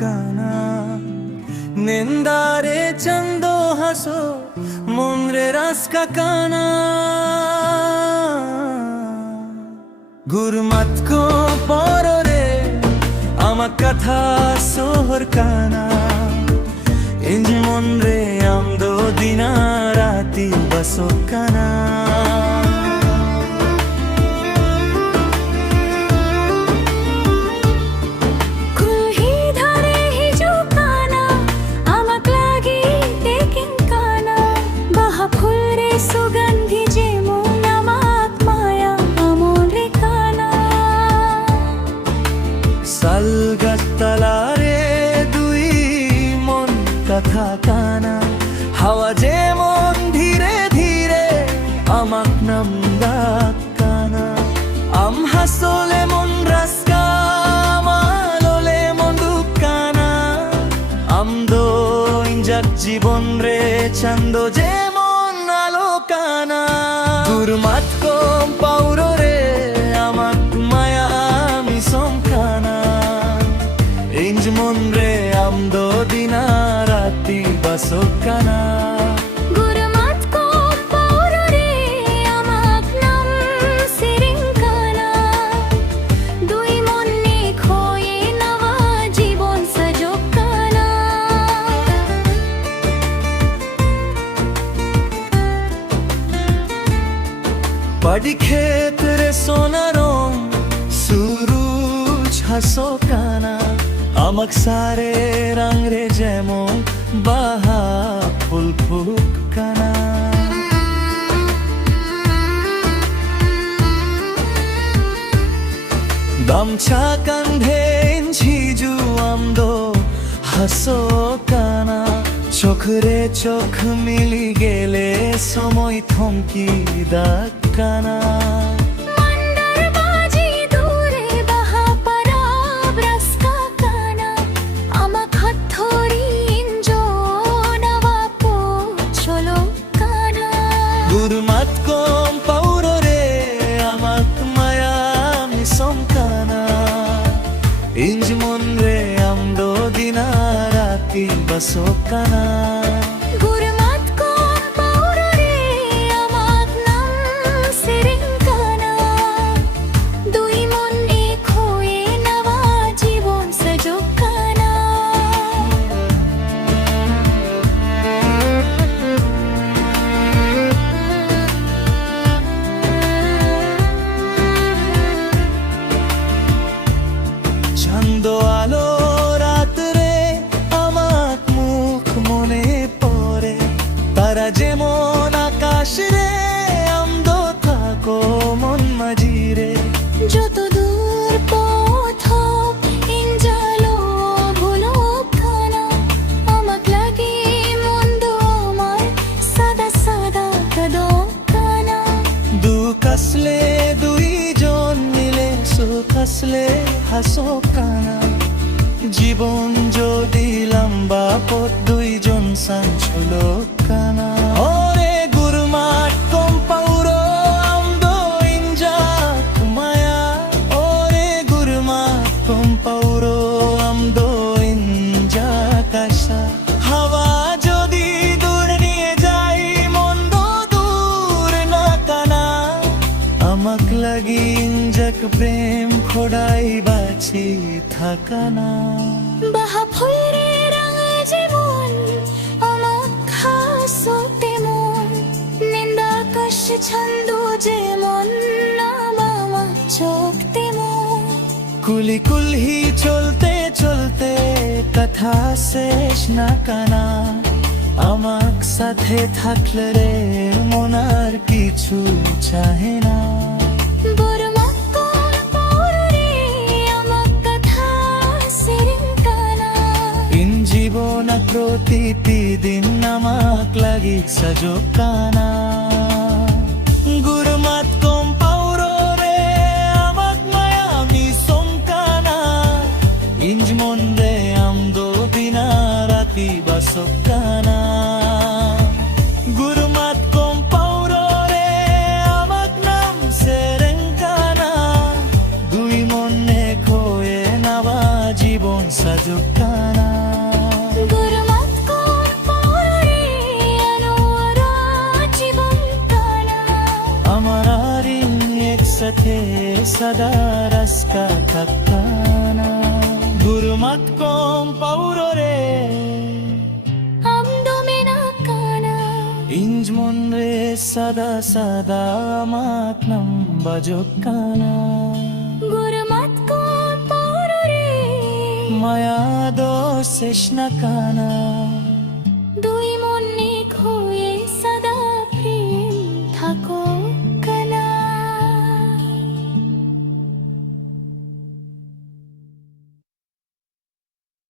কানা নিন্দারে চন্দ হাসো মনরে রাস্কা কানা গুরমাত কো পররে আমা কথা সোহর কানা ইঞ্জ মনরে আমদো দিনা রাতি বসো কানা সালগাছতলারে দুই মন কথা কানা হাওয়া যেমন ধীরে ধীরে আমাক নামদাক কানা আম হাসলে মন রাস্কা মাললে মন দুকানা আমদো ইঞ্জাক জীবন রে চন্দ যেমন আলো কানা গুরমাত কম পাউরো রে আমাক মায়া আমি সমকানা ইঞ্জ মন রে আমদো দিনা রাতি বসো কানা গুরমাত কো পাউরো রে আমাক নাম সিরিংকানা দুই মনে খোয়ে নবা জীবন সজোক কানা বাড়ি ক্ষেত রে সোনা রং সুরুজ হাসো কানা আমাক সারে রং রে যেমন বাহা ফুল ফুক কানা গামছা কান্ধে ঝিজু আমদো হাসো কানা চোখ রে চোখ মিলি গেলে সময় থমকি দাক কানা গুরমাত কম পাউরো রে আমাক মায়া আমি সমকানা ইঞ্জ মন রে আমদো দিনা রাতি বসো কানা গুরমাত কো পাউরো রে আমাক নাম সিরিংকানা দুই মনে খোয়ে নবা জীবন সজোক কানা চন্দ আলো রাত রে আমাক মুখ মনে পড়ে তারা যেমন আকাশ রে আমদো থাকো মন মাঝি রে যত দূর পথ ইঞ্জালো ভুলো কানা আমাক লাগে মন্দ আমার সাদা সাদা কদম কানা দুঃখ আসলে দুইজন মিলে সুখ আসলে হাসো কানা জীবন যদি লম্বা পথ দুইজন সাঞ্চলো কানা ওরে গুরমাত কম পাউরো আমদো ইঞ্জাক মায়া ওরে গুরমাত কম পাউরো আমদো ইঞ্জাক আশা হাওয়া যদি দূর নিয়ে যাই মন্দ দূর না কানা আমাক লাগি ইঞ্জাক প্রেম খোড়াই বাছি থাকানা বাহা ফুল রে রঙ জীবন আমাক হাসো তেমন নিন্দা কষ ছন্দ যেমন নামা চোখ তেমন কুলি কুলহি চলতে চলতে কথা শেষ না কানা আমাক সাথে থাকলে রে মন আর কিছু চাহে না গুরমাত কো পাউরো রে আমাক কথা সিরিংকানা ইন জীবন প্রতিদিন আমাক লাগি সজো কানা গুরমাত কম পাউরো রে আমাক মায়া আমি সমকানা ইঞ্জ মন রে আমদো দিনা রাতি বসো কানা গুরমাত কম পাউরো রে আমাক নাম সেরেঙ্কানা দুই মনে খোয়ে নাবা জীবন sajukana Gurmat ko pauri ano arajibam kana Amararin eksathe sada raska takkana Gurmat kom paurore amdo mena kana Injmon re sada sada matnam bajokana Gurmat ko pauri Maya do seshnakana